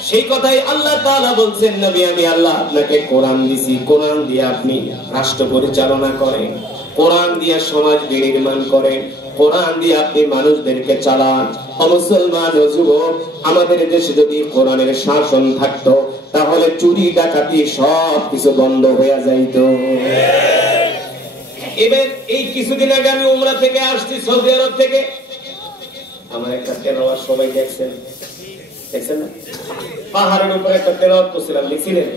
সেই কথাই আল্লাহ তাআলা বলছেন, নবী আমি আল্লাহ আপনাকে কোরআন দিছি, কোরআন দিয়ে আপনি রাষ্ট্র পরিচালনা করেন, কোরআন দিয়ে সমাজ নির্মাণ করেন, কোরআন দিয়ে আপনি মানুষদেরকে চালান। মুসলমান ও যুবক, আমাদের দেশে যদি কোরআনের শাসন থাকতো তাহলে চুরি ডাকাতি সব কিছু বন্ধ হয়ে যাইত। এবার এই কিছুদিন আগে আমি উমরা থেকে আসছি, সৌদি আরব থেকে। আমার একটা তেলাওয়াত সবাই দেখছেন না? পাহাড়ের উপরে একটা তেলাওয়াত করছিলাম, লিখছিলেন?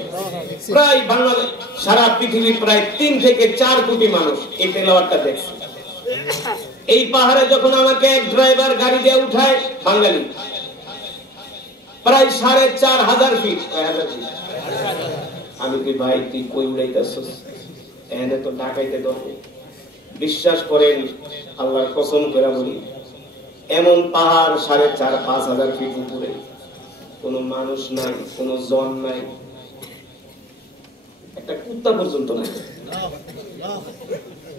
প্রায় বাংলাদেশ, সারা পৃথিবীর প্রায় 3 থেকে 4 কোটি মানুষ এই তেলাওয়াতটা দেখছে। এই পাহাড়ে যখন আমাকে এক ড্রাইভার গাড়ি দিয়ে উঠায়, বাঙালি, প্রায় 4,500 ফিট। আমি কি ভাই তুই কই উড়াইতেছস? এনে তো ঢাকাইতে ধরবো। বিশ্বাস করেন, আল্লাহর কসম করে বলি, এমন পাহাড় 4,500-5,000 ফিট উপরে, কোন মানুষ নাই, কোন জন নাই, একটা কুত্তা পর্যন্ত নাই।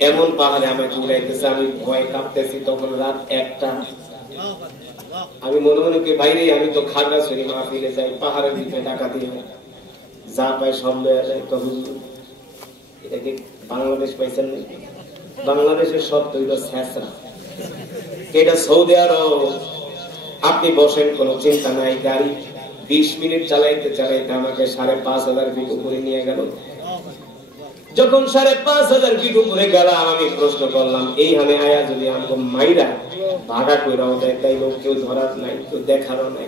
এমন পাহাড়ে আমাকে উড়াইতেছে, আমি ভয় কাঁপতেছি। তখন রাত 1টা। আমি মনে মনে কি বাইরে, আমি তো খাগড়াছড়ি মাহফিলে যাই, পাহাড়ের ভিতরে ডাকাতি হয়, যা পাই সব লয়ে যায়। এটা কি বাংলাদেশ পাইছেন না? বাংলাদেশের সব তো এটা ছেঁচড়া, এটা সৌদি আরব। আপনি বসেন, কোনো চিন্তা নাই, গাড়ি 20 মিনিট চালাইতে চালাইতে আমাকে 5,500 ফিট উপরে নিয়ে গেল। যখন 5,500 ফিট উপরে গেলাম, আমি প্রশ্ন করলাম, এই হামে আয়া যদি আমাকে মাইরা ভাগা কইরাও দেয়, তাই লোক কেউ ধরার নাই, কেউ দেখারও নাই।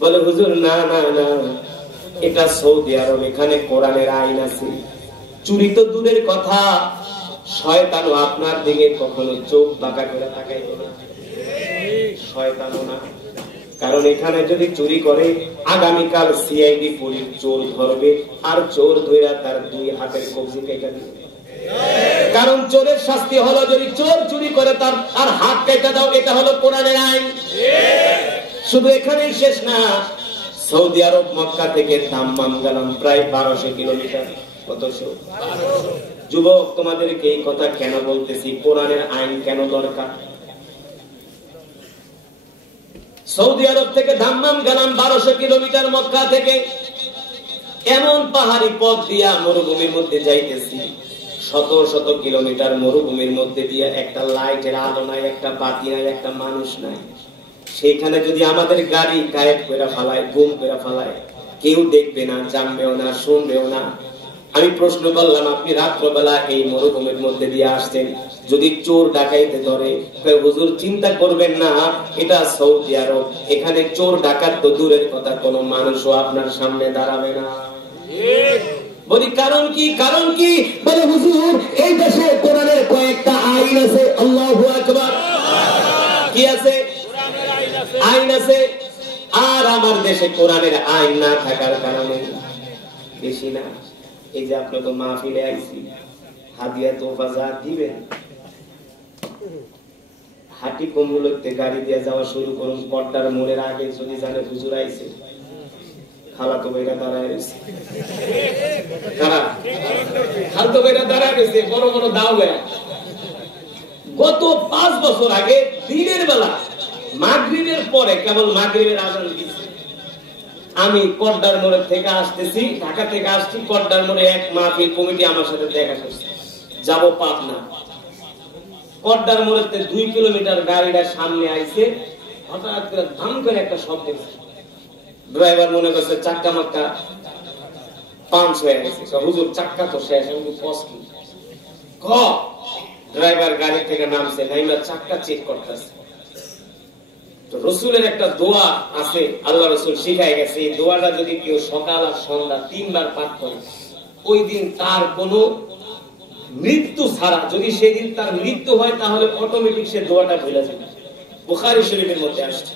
বলে হুজুর না না না, এটা সৌদি আরব, এখানে কোরআনের আইন আছে। চুরি তো দূরের কথা, শয়তানও আপনার দিকে কখনো চোখ বাঁকা করে তাকাইবে না, শয়তানও না। কারণ এখানে যদি চুরি করে, আগামীকাল সিআইডি পুলিশ চোর ধরবে, আর চোর ধইরা তার 2 হাতের কবজি কেটে দিবে। কারণ চোরের শাস্তি হলো, যদি চোর চুরি করে তার হাত কেটে দাও, এটা হলো কোরআনের আইন। শুধু এখানেই শেষ না, সৌদি আরব মক্কা থেকে দাম্মাম গেলাম প্রায় 1200 কিলোমিটার। কতশো? যুবক, তোমাদেরকে এই কথা কেন বলতেছি, কোরআনের আইন কেন দরকার? সৌদি আরব থেকে দাম্মাম গেলাম 1200 কিলোমিটার মক্কা থেকে। এমন পাহাড়ি পথ দিয়া মরুভূমির মধ্যে যাইতেছি, শত শত কিলোমিটার মরুভূমির মধ্যে দিয়ে একটা লাইটের আলো নাই, একটা বাতি নাই, একটা মানুষ নাই। সেখানে যদি আমাদের গাড়ি গায়েব করে ফেলায়, গুম করে ফেলায়, কেউ দেখবে না, জানবেও না, শুনবেও না। আমি প্রশ্ন করলাম, আপনি রাত্রবেলা এই মরুভূমির মধ্যে দিয়ে আসছেন, যদি চোর ডাকাইতে ধরে, হুজুর চিন্তা করবেন না, এটা সৌদি আরব, এখানে চোর ডাকাত তো দূরের কথা, কোনো মানুষও আপনার সামনে দাঁড়াবে না। বলি কারণ কি? কারণ কি? বলে হুজুর, এই দেশে কোরআনের কয়েকটা আইন আছে। আল্লাহু আকবার। কি আছে? আইন আছে। আর আমার দেশে কোরআনের আইন না থাকার কারণে বেশি না, এই যে আপনাকে মাহফিলে আইছি, হাদিয়া তোফা যা দিবেন, হাটি কমগুলোতে গাড়ি দিয়ে যাওয়া শুরু করুন, পর্দার মোড়ের আগে যদি জানে হুজুর আইছে, খালাতো ভাইরা দাঁড়ায় রয়েছে, খালাতো ভাইরা দাঁড়ায় রয়েছে, বড় বড় দাও ভাইয়া। গত 5 বছর আগে দিনের বেলা মাগরিবের পরে, কেবল মাগরিবের আজান দিচ্ছে, আমি কড্ডার মোড়ের থেকে আসতেছি, ঢাকা থেকে আসছি, কড্ডার মোড়ে এক মাহফিল কমিটি আমার সাথে দেখা করছে, যাব পাবনা। কড্ডার মোড়ের 2 কিলোমিটার গাড়িটা সামনে আইছে, হঠাৎ করে ধাম করে একটা শব্দ, ড্রাইভার মনে করছে চাক্কা মাক্কা পাঞ্চ হয়ে গেছে। হুজুর চাক্কা তো শেষ, আমি কষ্ট ক। ড্রাইভার গাড়ি থেকে নামছে, নাইমা চাক্কা চেক করতেছে। রসুলের একটা দোয়া আছে, আল্লাহ রসুল শিখাই গেছে, এই দোয়াটা যদি কেউ সকাল আর সন্ধ্যা 3 বার পাঠ করে, ওই দিন তার কোনো মৃত্যু ছাড়া, যদি সেদিন তার মৃত্যু হয় তাহলে অটোমেটিক সে দোয়াটা ভুলে যাবে। বুখারী শরীফের মধ্যে আসছে,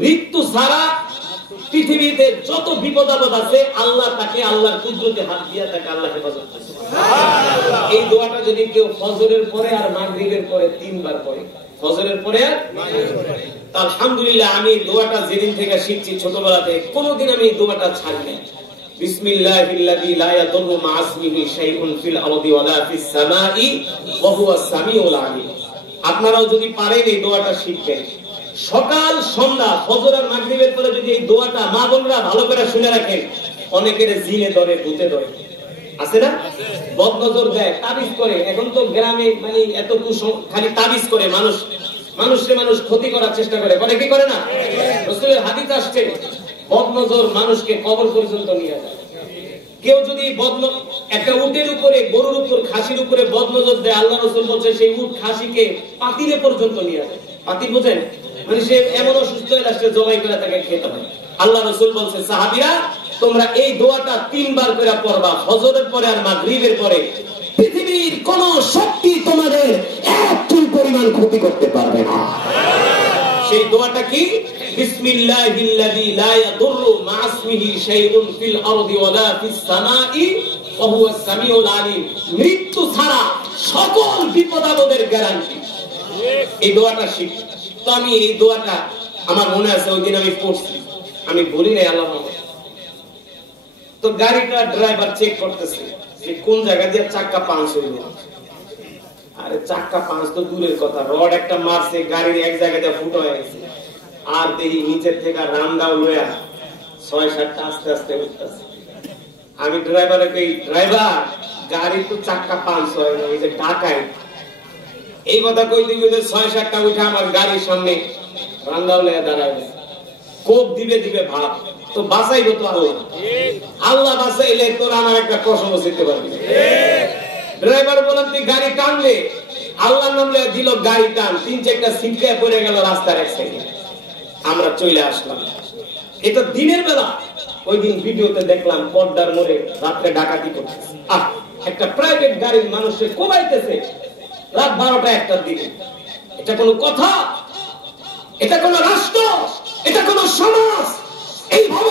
মৃত্যু ছাড়া পৃথিবীতে যত বিপদ আপদ আছে, আল্লাহ তাকে আল্লাহর কুদরতে হাত দিয়ে তাকে আল্লাহ হেফাজত করছে। এই দোয়াটা যদি কেউ ফজরের পরে আর মাগরিবের পরে 3 বার পড়ে, ফজরের পরে আর মাগরিবের পরে, আলহামদুলিল্লাহ, আমি দোয়াটা যেদিন থেকে শিখছি ছোটবেলাতে, কোনোদিন আমি এই দোয়াটা ছাড়ি না। বিসমিল্লাহিল্লাযী লা ইয়াদুররু মা ইসমিহি শাইউন ফিল আরদি ওয়ালা ফিস সামাই ওয়া হুয়াস সামিউল আলীম। আপনারাও যদি পারেন এই দোয়াটা শিখবেন, সকাল সন্ধ্যা ফজর আর মাগরিবের পরে যদি এই দোয়াটা মা বোনরা ভালো করে শুনে রাখেন, অনেকের জিনে ধরে, ভূতে ধরে, আছে না, বদনজর দেয়, তাবিজ করে। এখন তো গ্রামে মানে এত খালি তাবিজ করে, মানুষ ক্ষতি করার চেষ্টা করে, কি করে না? রাসূলের হাদিস আসছে, বদনজর মানুষকে কবর পর্যন্ত নিয়ে যায়। কেউ যদি একটা উটের উপরে, গরুর উপর, খাসির উপরে বদনজর দেয়, আল্লাহ রাসূল বলছে সেই উট খাসিকে পাতিলে পর্যন্ত নিয়ে যায়। পাতি বুঝেন? মানে সে এমন অসুস্থ হয়ে আসছে, জবাই করে তাকে খেতে হয়। আল্লাহ রাসূল বলছে, সাহাবীরা তোমরা এই দোয়াটা 3 বার করে পড়বা, ফজরের পরে আর মাগরিবের পরে। পৃথিবীর কোন শক্তি তোমাদের এক চুল পরিমাণ ক্ষতি করতে পারবে না। সেই দোয়াটা কি? বিসমিল্লাহিল্লাযী লা ইয়াদুররু মা ইসমিহি শাইউন ফিল আরদি ওয়ালা ফিস সামাই ওয়া হুয়াস সামিউল আলীম। মৃত্যু ছাড়া সকল বিপদ আপদের গ্যারান্টি। এই দোয়াটা শিখ। তো আমি এই দোয়াটা আমার মনে আছে, ওই দিন আমি পড়ছি, আমি বলি নাই, আল্লাহ রহমত। তো গাড়িটা ড্রাইভার চেক করতেছে যে কোন জায়গা দিয়ে চাক্কা পাঞ্চ হইল। আরে চাক্কা পাঞ্চ তো দূরের কথা, রড একটা মারছে, গাড়ির এক জায়গাতে ফুটো হয়ে গেছে। আর দেখি নিচের থেকে রান্দাও লয়া 6-7টা আস্তে আস্তে উঠতেছে। আমি ড্রাইভারকে, ড্রাইভার গাড়ি তো চাক্কা পাঞ্চ হয় না, এই যে ঢাকায় এই কথা কই দিবে, 6-7টা উঠে আমার গাড়ির সামনে রান্দাও লয়া দাঁড়ায় গেছে। কোপ দিবে ভাব, তো বাঁচাইবো তো আল্লাহ। আল্লাহ বাঁচাইলে তোর আমার একটা কসম দিতে পারবি। ড্রাইভার বলেন তুই গাড়ি টানলে, আল্লাহর নাম লয়ে দিল গাড়ি টান, 3-4টা ছিটকে পড়ে গেল রাস্তার এক সাইডে। আমরা চলে আসলাম। এটা দিনের বেলা। ওই দিন ভিডিওতে দেখলাম পর্দার মোড়ে রাত্রে ডাকাতি করতেছে। একটা প্রাইভেট গাড়ির মানুষকে কোবাইতেছে রাত 12টা-1টার দিকে। এটা কোনো কথা? এটা কোনো রাষ্ট্র? এটা কোনো সমাজ? এইভাবে